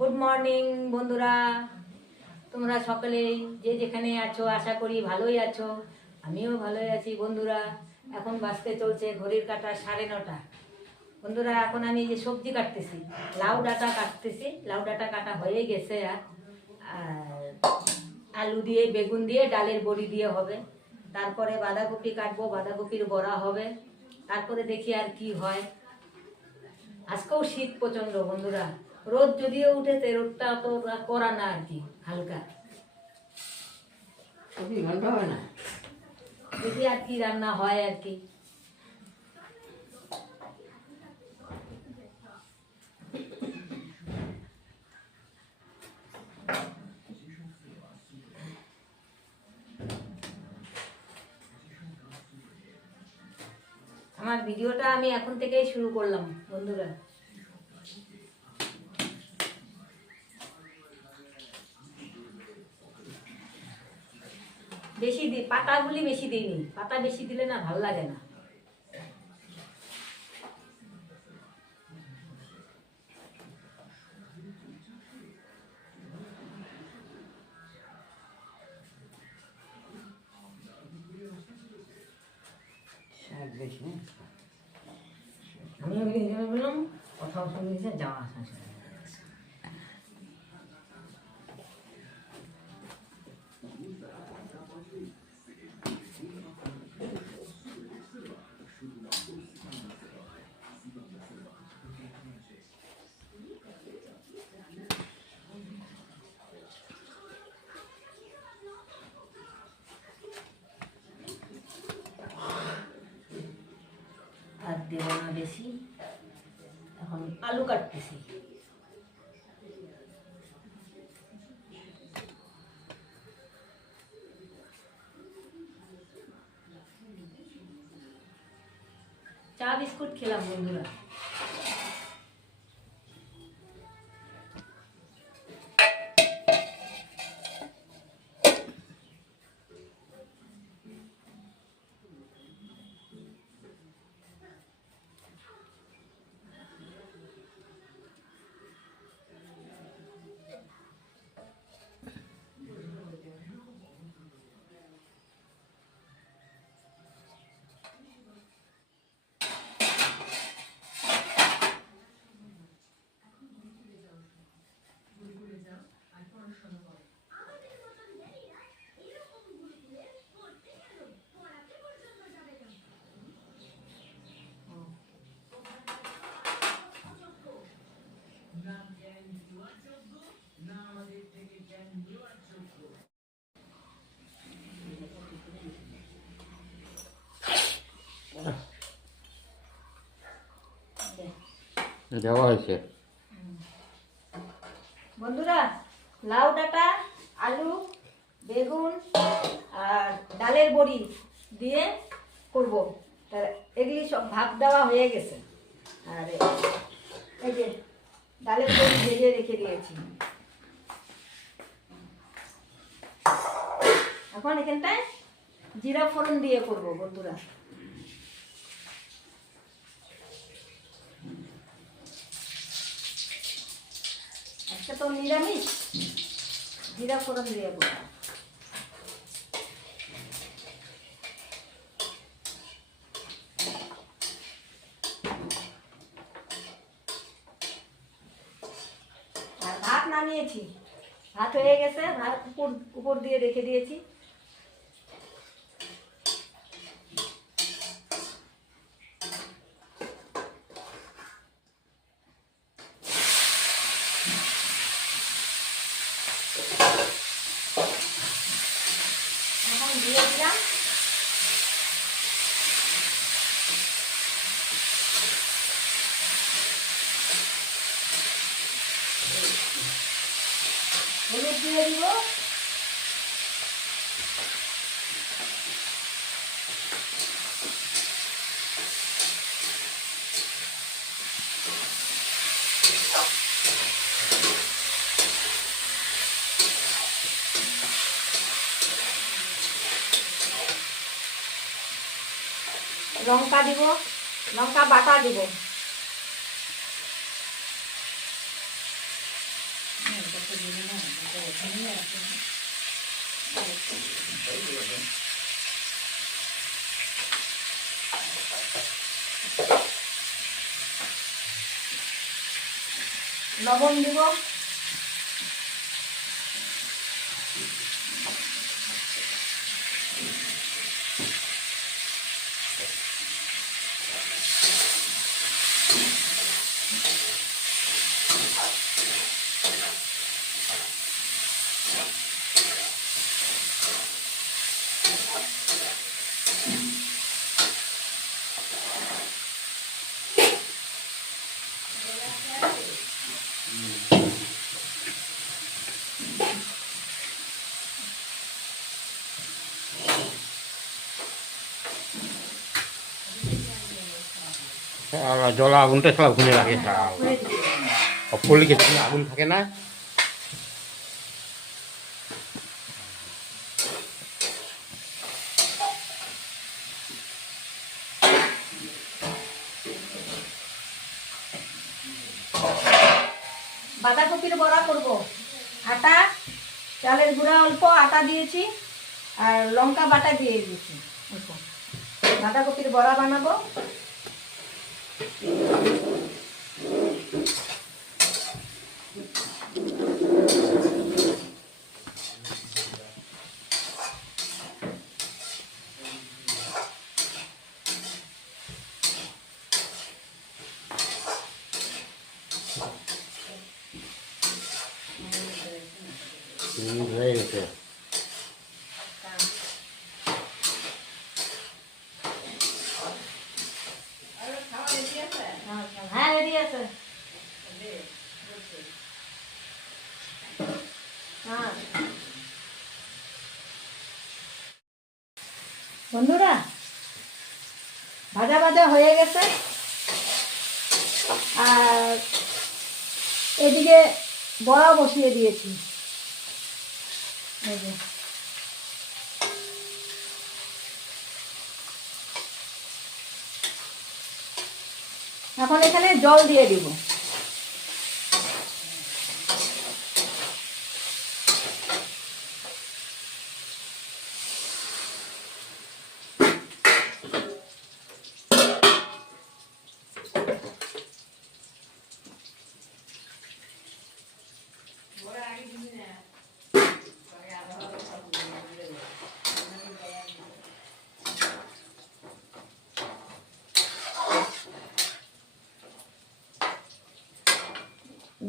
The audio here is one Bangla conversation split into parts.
গুড মর্নিং বন্ধুরা, তোমরা সকলেই যে যেখানে আছো আশা করি ভালোই আছো। আমিও ভালোই আছি বন্ধুরা। এখন বাজতে চলছে ঘড়ির কাঁটা 9:30। বন্ধুরা, এখন আমি যে সবজি কাটতেছি, লাউ ডাঁটা কাটতেছি। লাউ ডাঁটা কাটা হয়ে গেছে। আর আলু দিয়ে, বেগুন দিয়ে, ডালের বড়ি দিয়ে হবে। তারপরে বাঁধাকপি কাটবো, বাঁধাকপির বড়া হবে। তারপরে দেখি আর কি হয়। আজকেও শীত প্রচন্ড বন্ধুরা। রোদ যদিও উঠেছে, রোদটা অত করা না আর কি, হালকা। দেখি আর কি রান্না হয় আর কি। আমার ভিডিওটা আমি এখন থেকেই শুরু করলাম বন্ধুরা। পাতাগুলি বেশি দিইনি, পাতা বেশি দিলে না ভালো লাগে না। আমি বললাম কথাও শুনেছে, যাওয়া আসা। আর দেব না বেশি। এখন আলু কাটতেছি। চা বিস্কুট খেলাম বন্ধুরা। দেওয়া হয়েছে বন্ধুরা। লাউ ডাঁটা, আলু, বেগুন আর ডালের বড়ি দিয়ে করব। এগুলি সব ভাত দেওয়া হয়ে গেছে। আর এই যে ডালের বড়ি ভেজে রেখে দিয়েছি। এখন এখানটায় জিরা ফোড়ন দিয়ে করব বন্ধুরা। একটা তো নিরামিষ, জিরা ফোড়ন দিয়ে করব। আর ভাত নামিয়েছি, ভাত হয়ে গেছে, ভাত উপর দিয়ে রেখে দিয়েছি। এখন দিয়ে দিলাম হলুদ, দিয়ে দিব লঙ্কা, দিব লঙ্কা বাটা দিব। লবণ দিব, জলা আগুনটা সব আগুনে লাগে সব হয়ে দিবে। অফ করলে কি আগুন থাকে না? বাঁধাকপির বড়া করব। আটা, চালের গুঁড়া অল্প আটা দিয়েছি, আর লঙ্কা বাটা দিয়ে দিয়েছি অল্প। বাঁধাকপির বড়া বানাবো। হয়ে গেছে। হ্যাঁ, রেডি আছে। হ্যাঁ বন্ধুরা, ভাজা ভাজা হয়ে গেছে। আর এদিকে বড়া বসিয়ে দিয়েছি। এই যে। এখন এখানে জল দিয়ে দিব।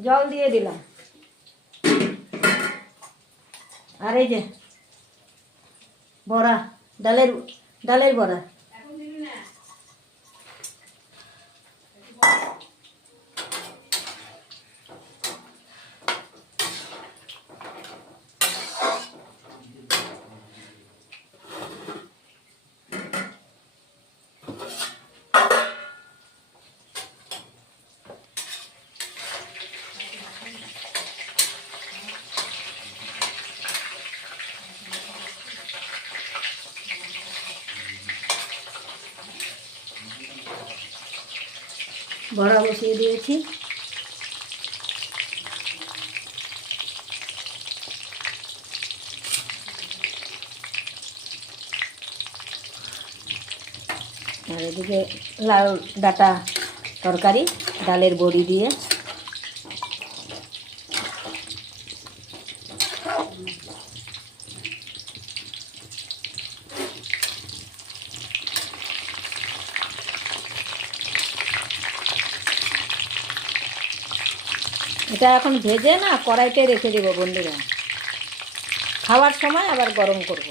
জল দিয়ে দিলাম। আর এই যে বড়া, ডালের ডালের বড়া। বড়া বসিয়ে দিয়েছি। আর এদিকে লাউ ডাঁটা তরকারি ডালের বড়ি দিয়ে। এটা এখন ভেজে না কড়াইতে রেখে দেবো বন্ধুরা, খাওয়ার সময় আবার গরম করব।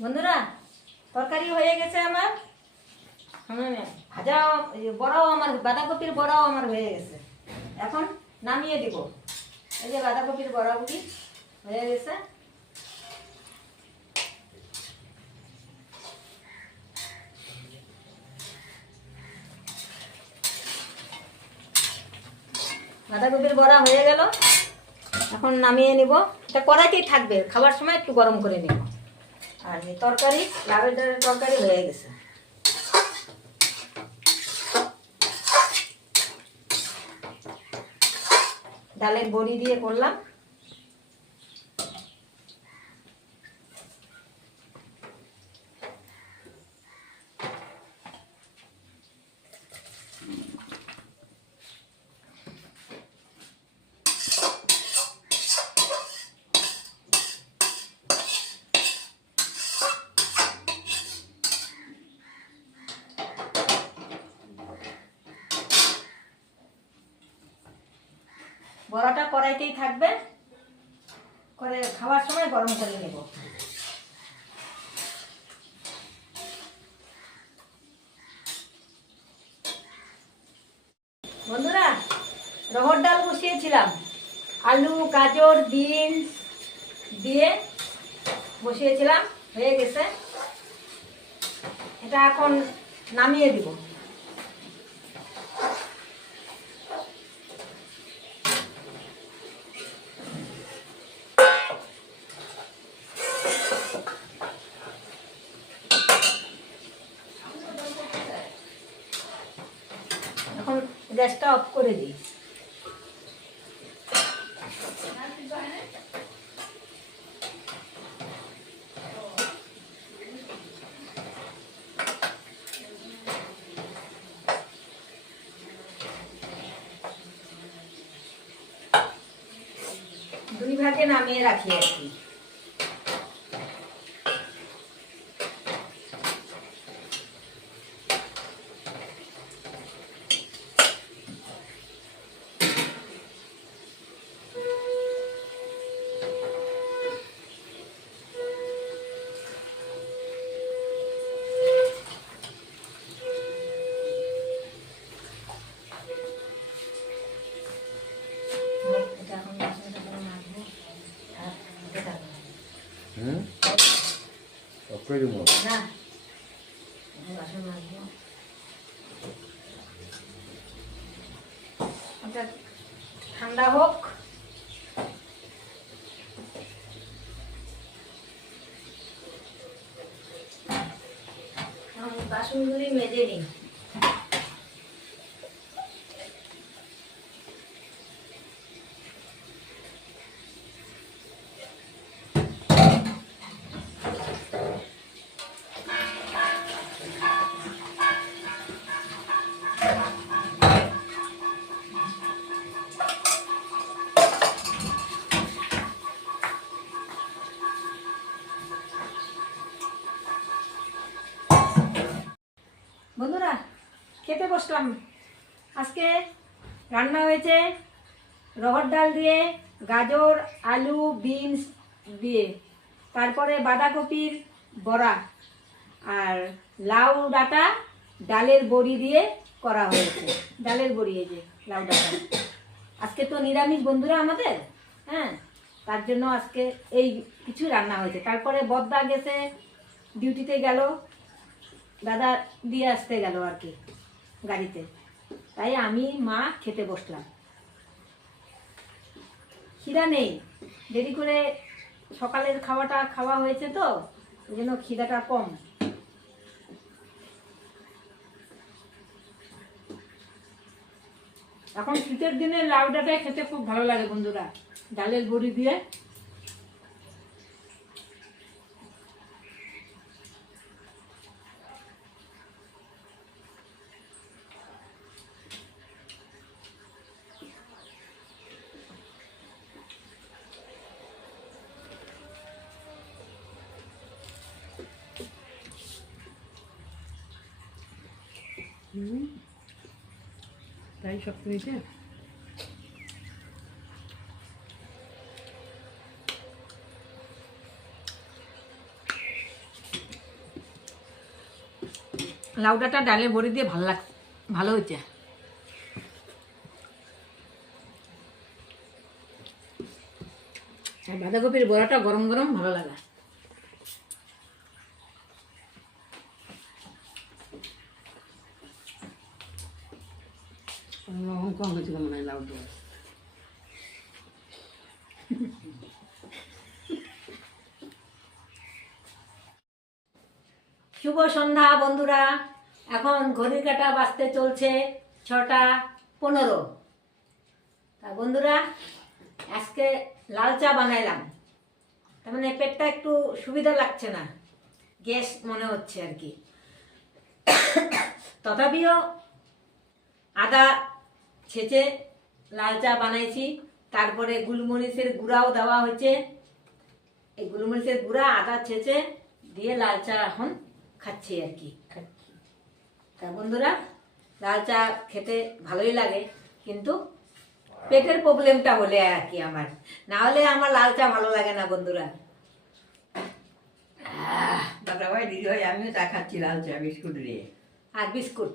বন্ধুরা, তরকারি হয়ে গেছে আমার। ভাজা বড়াও আমার, বাঁধাকপির বড়াও আমার হয়ে গেছে। এখন নামিয়ে দিব। এই যে বাঁধাকপির বড়াগুলি হয়ে গেছে। বাঁধাকপির বড়া হয়ে গেল। এখন নামিয়ে নেব। এটা কড়াইতেই থাকবে, খাবার সময় একটু গরম করে নেব। আর এই তরকারি, লাউয়ের ডালের তরকারি হয়ে গেছে। ডালের বড়ি দিয়ে করলাম। বড়াটা কড়াইতেই থাকবে, করে খাওয়ার সময় গরম করে নেব। বন্ধুরা, রহর ডাল বসিয়েছিলাম, আলু গাজর বিনস দিয়ে বসিয়েছিলাম, হয়ে গেছে। এটা এখন নামিয়ে দিব। এখন গ্যাসটা অফ করে দিই। দুই ভাগে নামিয়ে রাখি আর কি। এটা এখন বাসনটা করে মাজবো আর এটা না, এখন বাসন মাজবো। ওটা ঠান্ডা হোক। বাসনগুলি মেজে নিই। বন্ধুরা, খেতে বসলাম। আজকে রান্না হয়েছে রহর ডাল দিয়ে, গাজর আলু বিনস দিয়ে, তারপরে বাঁধাকপির বড়া আর লাউ ডাঁটা ডালের বড়ি দিয়ে করা হয়েছে। ডালের বড়ি, এই যে লাউ ডাঁটা। আজকে তো নিরামিষ বন্ধুরা আমাদের, হ্যাঁ, তার জন্য আজকে এই কিছু রান্না হয়েছে। তারপরে বদ্দা গেছে, ডিউটিতে গেল, দাদা দিয়ে আসতে গেল আর কি গাড়িতে। তাই আমি মা খেতে বসলাম। খিদা নেই, দেরি করে সকালের খাওয়াটা খাওয়া হয়েছে তো ওই জন্য খিদাটা কম। এখন শীতের দিনে লাউ ডাঁটা খেতে খুব ভালো লাগে বন্ধুরা, ডালের বড়ি দিয়ে। তাই শক্ত হয়েছে। লাউ ডাঁটা ডালের বড়ি দিয়ে ভালো লাগছে, ভালো হয়েছে। আর বাঁধাকপির বড়াটা গরম গরম ভালো লাগে। কম হয়েছিল মনে হয় লাউ ডাল। শুভ সন্ধ্যা বন্ধুরা। এখন ঘড়ির কাঁটা বাজতে চলছে 6টা 15। তা বন্ধুরা, আজকে লাল চা বানাইলাম। তার মানে পেটটা একটু সুবিধা লাগছে না, গ্যাস মনে হচ্ছে আর কি। তথাপিও আদা ছেঁচে লাল চা বানাইছি, তারপরে গোলমরিচের গুঁড়াও দেওয়া হয়েছে। এই গোলমরিচের গুঁড়া আদা ছেঁচে দিয়ে লাল চা এখন খাচ্ছি আর কি। তা বন্ধুরা, লাল চা খেতে ভালোই লাগে, কিন্তু পেটের প্রবলেমটা হলে আর কি আমার, না হলে আমার লাল চা ভালো লাগে না বন্ধুরা। দাদা ভাই দিদি ভাই আমিও চা খাচ্ছি লাল চা বিস্কুট দিয়ে। আর বিস্কুট,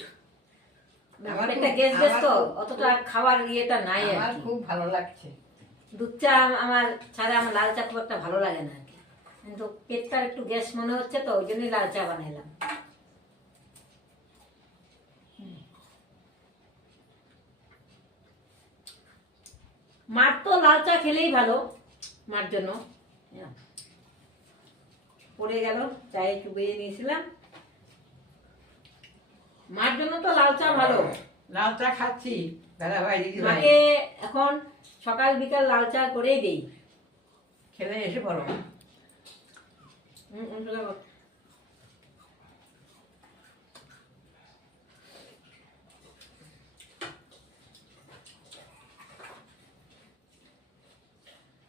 আমার পেটটা খুব- গ্যাস গ্যাস তো, আমার খুব- অতটা খাওয়ার ইয়েটা নাই আর আমার কি। খুব ভালো লাগছে। দুধ চা আমার ছাড়া আমার লাল চা খুব একটা ভালো লাগে না আর কি, কিন্তু পেটটা একটু গ্যাস মনে হচ্ছে তো ওই জন্যই লাল চা বানাইলাম। মার তো লাল চা খেলেই ভালো, মার জন্য পড়ে গেল, চায়ে চুবিয়ে নিয়েছিলাম। মার জন্য তো লাল চা ভালো। লাল চা খাচ্ছি দাদা ভাই দিদি ভাই। মাকে এখন সকাল বিকাল লাল চা করেই দেই। খেলে এসে পড়ো।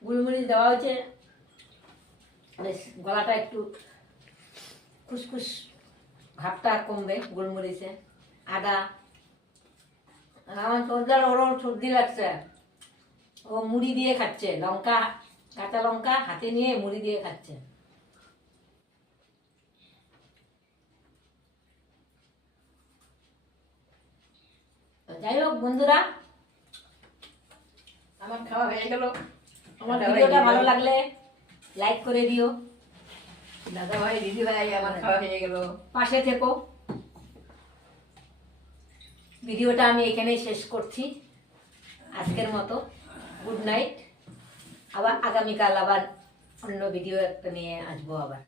গোলমরিচ দেওয়া হয়েছে, বেশ গলাটা একটু খুসখুস ভাবটা কমবে গোলমরিচে। আদা, আমার সর্দার ওরও সর্দি লাগছে, ও মুড়ি দিয়ে খাচ্ছে, লঙ্কা, কাঁচা লঙ্কা হাতে নিয়ে মুড়ি দিয়ে খাচ্ছে। তো যাই হোক বন্ধুরা, আমার খাওয়া হয়ে গেল। আমার দাদা ভাই, ভিডিওটা দিদি ভালো ভাই। লাগলে লাইক করে দিও, দাদা ভাই দিদি ভাই আমার খাওয়া হয়ে গেল। পাশে থেকো। ভিডিওটা আমি এখানেই শেষ করছি আজকের মতো। Good night. আবার আগামীকাল আবার অন্য ভিডিও একটা নিয়ে আসবো আবার।